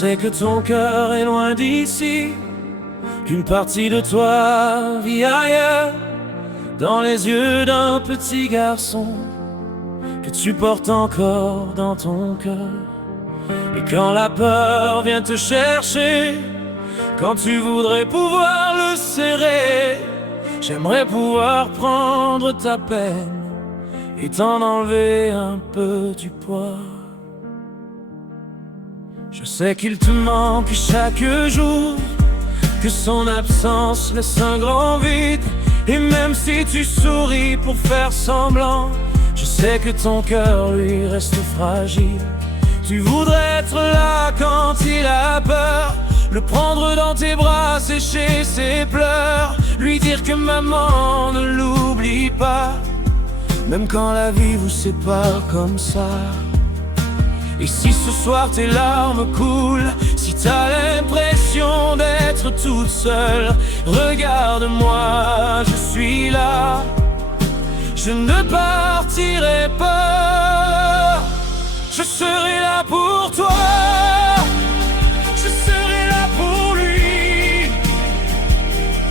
sais que ton cœur est loin d'ici, qu'une partie de toi vit ailleurs, dans les yeux d'un petit garçon que tu portes encore dans ton cœur. Et quand la peur vient te chercher, quand tu voudrais pouvoir le serrer, j'aimerais pouvoir prendre ta peine et t'en enlever un peu du poids. Je sais qu'il te manque chaque jour, que son absence laisse un grand vide. Et même si tu souris pour faire semblant, je sais que ton cœur lui reste fragile. Tu voudrais être là quand il a peur, le prendre dans tes bras, sécher ses pleurs, lui dire que maman ne l'oublie pas, même quand la vie vous sépare comme ça. Et si ce soir tes larmes coulent, si t'as l'impression d'être toute seule, regarde-moi, je suis là, je ne partirai pas. Je serai là pour toi, je serai là pour lui,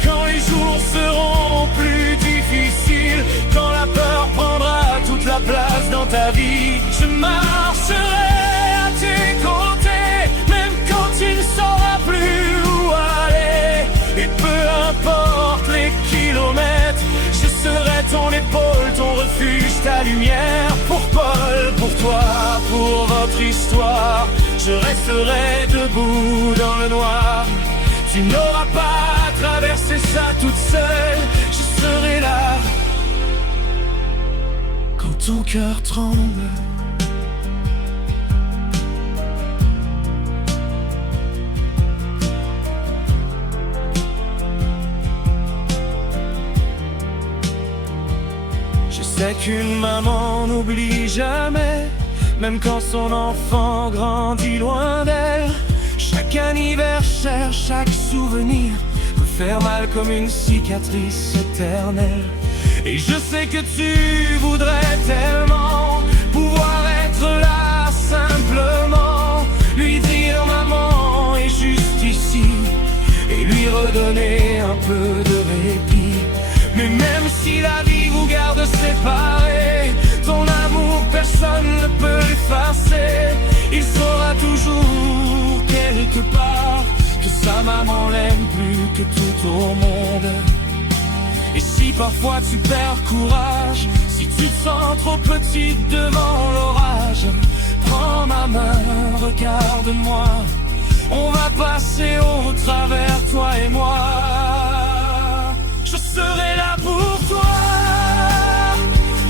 quand les jours seront plus difficiles, quand la peur prendra toute la place dans ta vie. Je marcherai à tes côtés, même quand tu ne sauras plus où aller. Et peu importe les kilomètres, je serai ton épaule, ton refuge, ta lumière. Pour Paul, pour toi, pour votre histoire, je resterai debout dans le noir. Tu n'auras pas à traverser ça toute seule, je serai là quand ton cœur tremble. Je sais qu'une maman n'oublie jamais, même quand son enfant grandit loin d'elle. Chaque anniversaire, chaque souvenir peut faire mal comme une cicatrice éternelle. Et je sais que tu voudrais tellement pouvoir être là simplement, lui dire maman est juste ici, et lui redonner un peu de répit. Mais même si la vie vous garde séparés, ton amour personne ne peut l'effacer. Il saura toujours quelque part que sa maman l'aime plus que tout au monde. Et si parfois tu perds courage, si tu te sens trop petite devant l'orage, prends ma main, regarde-moi, on va passer au travers, toi et moi. Je serai là pour toi,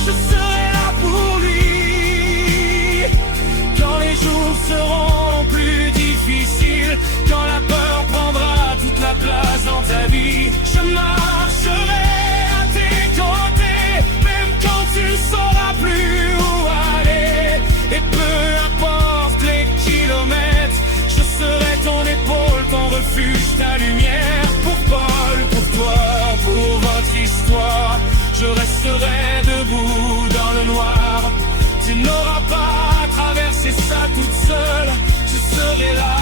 je serai là pour lui, quand les jours seront plus difficiles, quand la peur prendra toute la place dans ta vie. Je marcherai à tes côtés, même quand tu ne sauras plus où aller. Et peu importe les kilomètres, je serai ton épaule, ton refuge, ta lumière. Pour Paul, pour toi, pour votre histoire, je resterai debout dans le noir. Tu n'auras pas à traverser ça toute seule, je serai là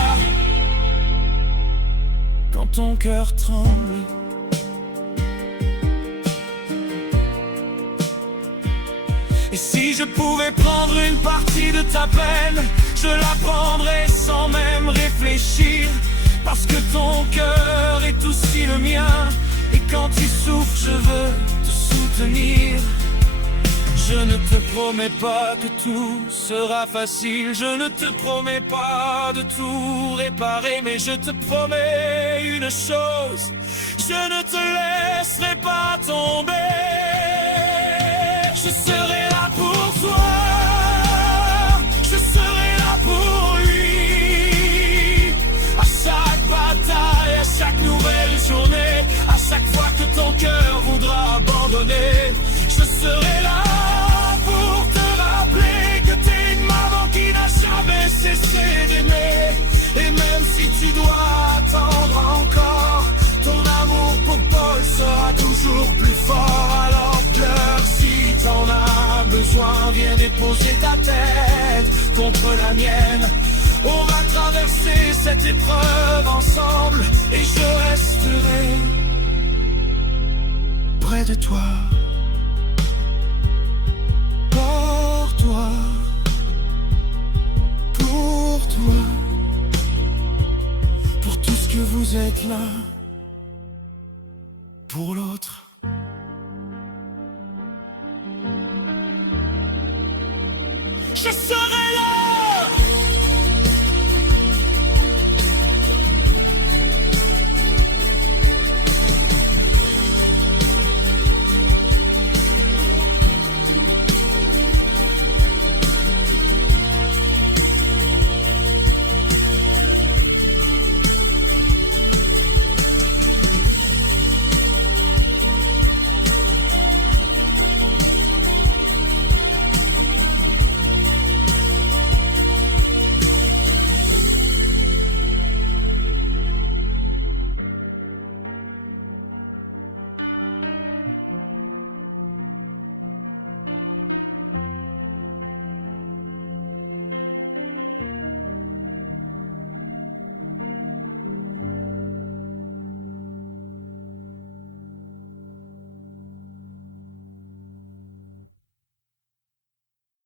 quand ton cœur tremble. Et si je pouvais prendre une partie de ta peine, je la prendrais sans même réfléchir, parce que ton cœur est aussi le mien. Et quand tu souffres, je veux te soutenir. Je ne te promets pas que tout sera facile, je ne te promets pas de tout réparer, mais je te promets une chose, je ne te laisserai pas tomber. Je serai là pour toi, je serai là pour lui, à chaque bataille, à chaque nouvelle journée, à chaque fois que ton cœur voudra abandonner. Je serai là pour te rappeler que t'es une maman qui n'a jamais cessé d'aimer. Et même si tu dois attendre encore, ton amour pour Paul sera toujours plus fort. Alors pleure si t'en as besoin, viens déposer ta tête contre la mienne. On va traverser cette épreuve ensemble et je resterai près de toi. Pour toi, pour toi, pour tout ce que vous êtes là, pour l'autre. Je serai